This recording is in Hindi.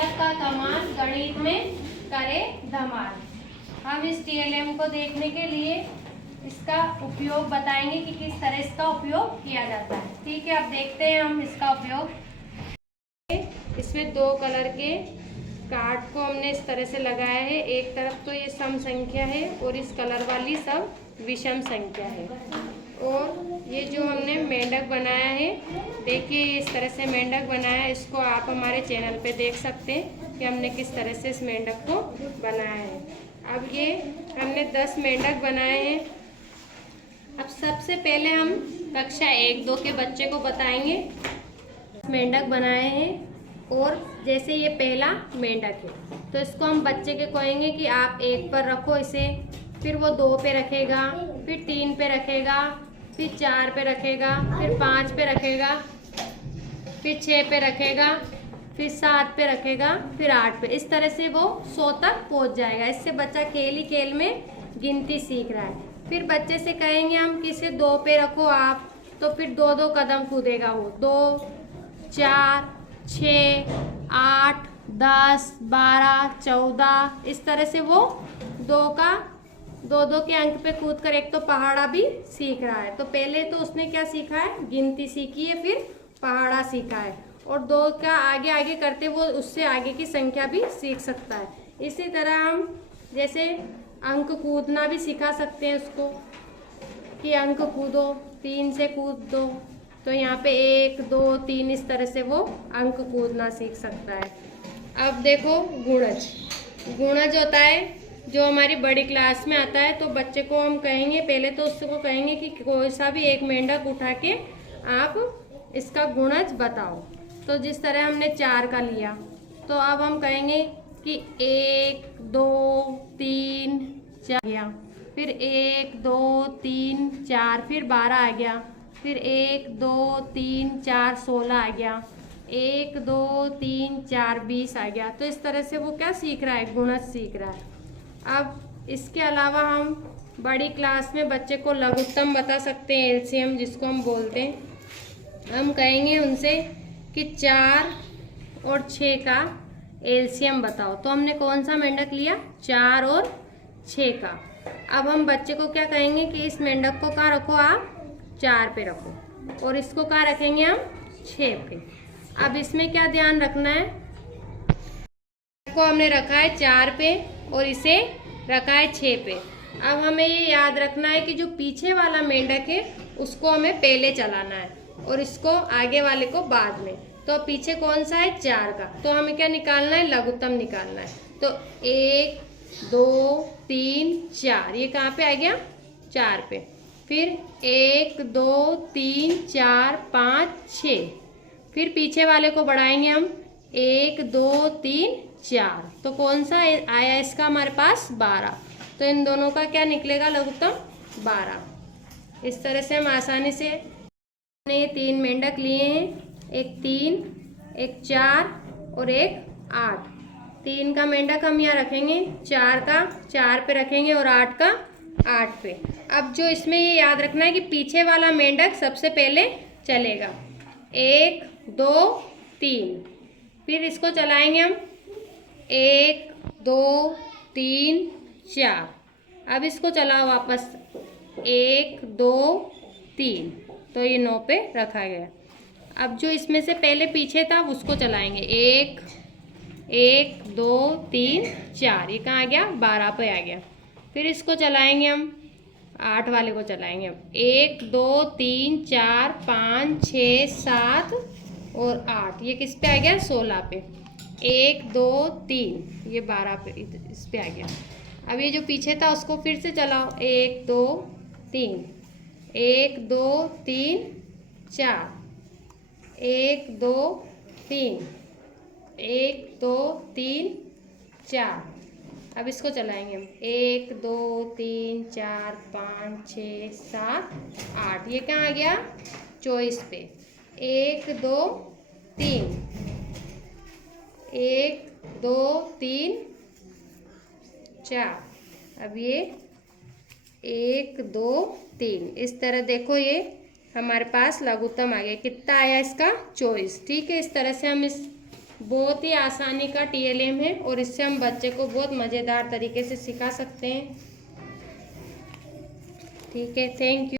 मेंढक का कमाल गणित में करे धमाल। हम इस टीएलएम को देखने के लिए इसका उपयोग बताएंगे कि किस तरह इसका उपयोग किया जाता है। ठीक है, अब देखते हैं हम इसका उपयोग। इसमें दो कलर के कार्ड को हमने इस तरह से लगाया है। एक तरफ तो ये सम संख्या है और इस कलर वाली सब विषम संख्या है। और ये जो हमने मेंढक बनाया है, देखिए इस तरह से मेंढक बनाया है। इसको आप हमारे चैनल पे देख सकते हैं कि हमने किस तरह से इस मेंढक को बनाया है। अब ये हमने 10 मेंढक बनाए हैं। अब सबसे पहले हम कक्षा 1-2 के बच्चे को बताएंगे। मेंढक बनाए हैं और जैसे ये पहला मेंढक है तो इसको हम बच्चे के कहेंगे कि आप 1 पर रखो इसे, फिर वो 2 पे रखेगा, फिर 3 पे रखेगा, फिर 4 पे रखेगा, फिर 5 पे रखेगा, फिर 6 पे रखेगा, फिर 7 पे रखेगा, फिर 8 पे। इस तरह से वो 100 तक पहुंच जाएगा। इससे बच्चा खेल ही खेल में गिनती सीख रहा है। फिर बच्चे से कहेंगे हम कि इसे 2 पे रखो आप, तो फिर 2-2 कदम कूदेगा वो। 2, 4, 6, 8, 10, 12, 14, इस तरह से वो 2 के अंक पे कूद कर एक तो पहाड़ा भी सीख रहा है। तो पहले तो उसने क्या सीखा है, गिनती सीखी है, फिर पहाड़ा सीखा है। और 2 का आगे आगे करते वो उससे आगे की संख्या भी सीख सकता है। इसी तरह हम जैसे अंक कूदना भी सिखा सकते हैं उसको कि अंक कूदो, 3 से कूद दो। तो यहाँ पे 1, 2, 3 इस तरह से वो अंक कूदना सीख सकता है। अब देखो गुणज। गुणज होता है जो हमारी बड़ी क्लास में आता है। तो बच्चे को हम कहेंगे, पहले तो उसको कहेंगे कि कोई सा भी एक मेंढक उठा के आप इसका गुणज बताओ। तो जिस तरह हमने 4 का लिया, तो अब हम कहेंगे कि 1, 2, 3, 4 गया, फिर 1, 2, 3, 4, फिर 12 आ गया, फिर 1, 2, 3, 4, 16 आ गया, 1, 2, 3, 4, 20 आ गया। तो इस तरह से वो क्या सीख रहा है, गुणज सीख रहा है। अब इसके अलावा हम बड़ी क्लास में बच्चे को लघुत्तम बता सकते हैं, एलसीएम जिसको हम बोलते हैं। हम कहेंगे उनसे कि 4 और 6 का एलसीएम बताओ। तो हमने कौन सा मेंढक लिया, 4 और 6 का। अब हम बच्चे को क्या कहेंगे कि इस मेंढक को कहाँ रखो आप, 4 पे रखो, और इसको कहाँ रखेंगे हम, 6 पे। अब इसमें क्या ध्यान रखना है, को हमने रखा है 4 पे और इसे रखा है 6 पे। अब हमें ये याद रखना है कि जो पीछे वाला मेंढक है उसको हमें पहले चलाना है और इसको आगे वाले को बाद में। तो पीछे कौन सा है, 4 का। तो हमें क्या निकालना है, लघुत्तम निकालना है। तो 1, 2, 3, 4, ये कहाँ पे आ गया, 4 पे। फिर 1, 2, 3, 4, 5, 6, फिर पीछे वाले को बढ़ाएंगे हम, 1, 2, 3, 4। तो कौन सा आया इसका हमारे पास, 12। तो इन दोनों का क्या निकलेगा, लघुत्तम 12। इस तरह से हम आसानी से ये 3 मेंढक लिए हैं, एक 3, एक 4 और एक 8। 3 का मेंढक हम यहाँ रखेंगे, 4 का 4 पे रखेंगे और 8 का 8 पे। अब जो इसमें ये याद रखना है कि पीछे वाला मेंढक सबसे पहले चलेगा, 1, 2, 3, फिर इसको चलाएंगे हम 1, 2, 3, 4। अब इसको चलाओ वापस, 1, 2, 3, तो ये 9 पे रखा गया। अब जो इसमें से पहले पीछे था उसको चलाएंगे, 1, 2, 3, 4, ये कहाँ आ गया, 12 पे आ गया। फिर इसको चलाएंगे हम, 8 वाले को चलाएंगे हम, 1, 2, 3, 4, 5, 6, 7 और 8, ये किस पे आ गया, 16 पे। 1, 2, 3, ये 12 पे, इस पे आ गया। अब ये जो पीछे था उसको फिर से चलाओ, 1, 2, 3, 1, 2, 3, 4, 1, 2, 3, 1, 2, 3, 4। अब इसको चलाएंगे हम, 1, 2, 3, 4, 5, 6, 7, 8, ये कहाँ आ गया, 24 पे। 1, 2, 3, 1, 2, 3, 4। अब ये 1, 2, 3, इस तरह देखो ये हमारे पास लघुत्तम आ गया। कितना आया इसका, 24। ठीक है, इस तरह से हम इस बहुत ही आसानी का TLM है और इससे हम बच्चे को बहुत मज़ेदार तरीके से सिखा सकते हैं। ठीक है, थैंक यू।